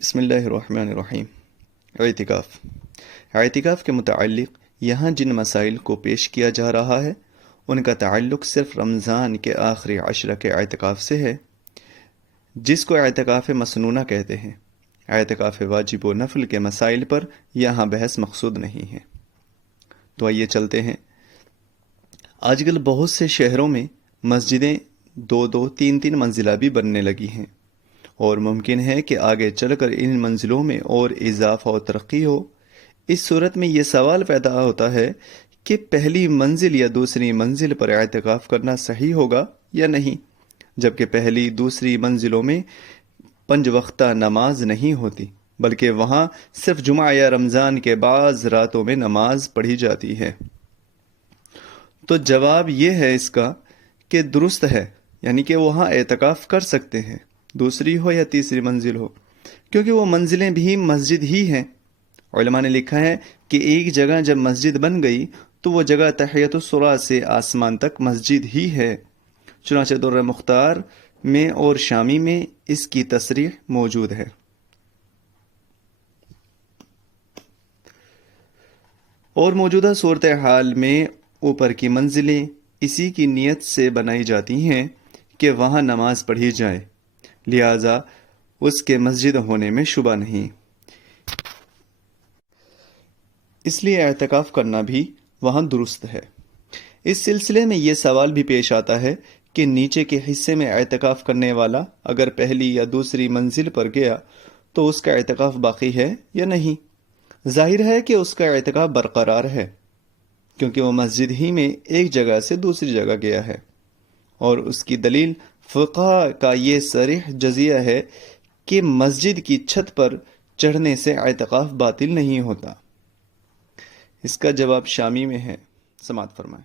بسم اللہ الرحمن الرحیم۔ اعتکاف کے متعلق یہاں جن مسائل کو پیش کیا جا رہا ہے ان کا تعلق صرف رمضان کے آخری عشرہ کے اعتکاف سے ہے، جس کو اعتکاف مسنونہ کہتے ہیں۔ اعتکاف واجب و نفل کے مسائل پر یہاں بحث مقصود نہیں ہے۔ تو آئیے چلتے ہیں۔ آج کل بہت سے شہروں میں مسجدیں 2-2 3-3 منزلہ بھی بننے لگی ہیں، اور ممکن ہے کہ آگے چل کر ان منزلوں میں اور اضافہ و ترقی ہو۔ اس صورت میں یہ سوال پیدا ہوتا ہے کہ پہلی منزل یا دوسری منزل پر اعتکاف کرنا صحیح ہوگا یا نہیں، جبکہ پہلی دوسری منزلوں میں 5 وقتہ نماز نہیں ہوتی، بلکہ وہاں صرف جمعہ یا رمضان کے بعض راتوں میں نماز پڑھی جاتی ہے۔ تو جواب یہ ہے اس کا کہ درست ہے، یعنی کہ وہاں اعتکاف کر سکتے ہیں، دوسری ہو یا تیسری منزل ہو، کیونکہ وہ منزلیں بھی مسجد ہی ہیں۔ علماء نے لکھا ہے کہ ایک جگہ جب مسجد بن گئی تو وہ جگہ تحیۃ الصلاۃ سے آسمان تک مسجد ہی ہے۔ چنانچہ در مختار میں اور شامی میں اس کی تصریح موجود ہے۔ اور موجودہ صورتحال میں اوپر کی منزلیں اسی کی نیت سے بنائی جاتی ہیں کہ وہاں نماز پڑھی جائے، لہذا اس کے مسجد ہونے میں شبہ نہیں۔ اس لیے اعتکاف کرنا بھی وہاں درست ہے۔ اس سلسلے میں یہ سوال بھی پیش آتا ہے کہ نیچے کے حصے میں اعتکاف کرنے والا اگر پہلی یا دوسری منزل پر گیا تو اس کا اعتکاف باقی ہے یا نہیں؟ ظاہر ہے کہ اس کا اعتکاف برقرار ہے، کیونکہ وہ مسجد ہی میں ایک جگہ سے دوسری جگہ گیا ہے، اور اس کی دلیل فقہاء کا یہ صریح جزیہ ہے کہ مسجد کی چھت پر چڑھنے سے اعتکاف باطل نہیں ہوتا۔ اس کا جواب شامی میں ہے، سماعت فرمائیں۔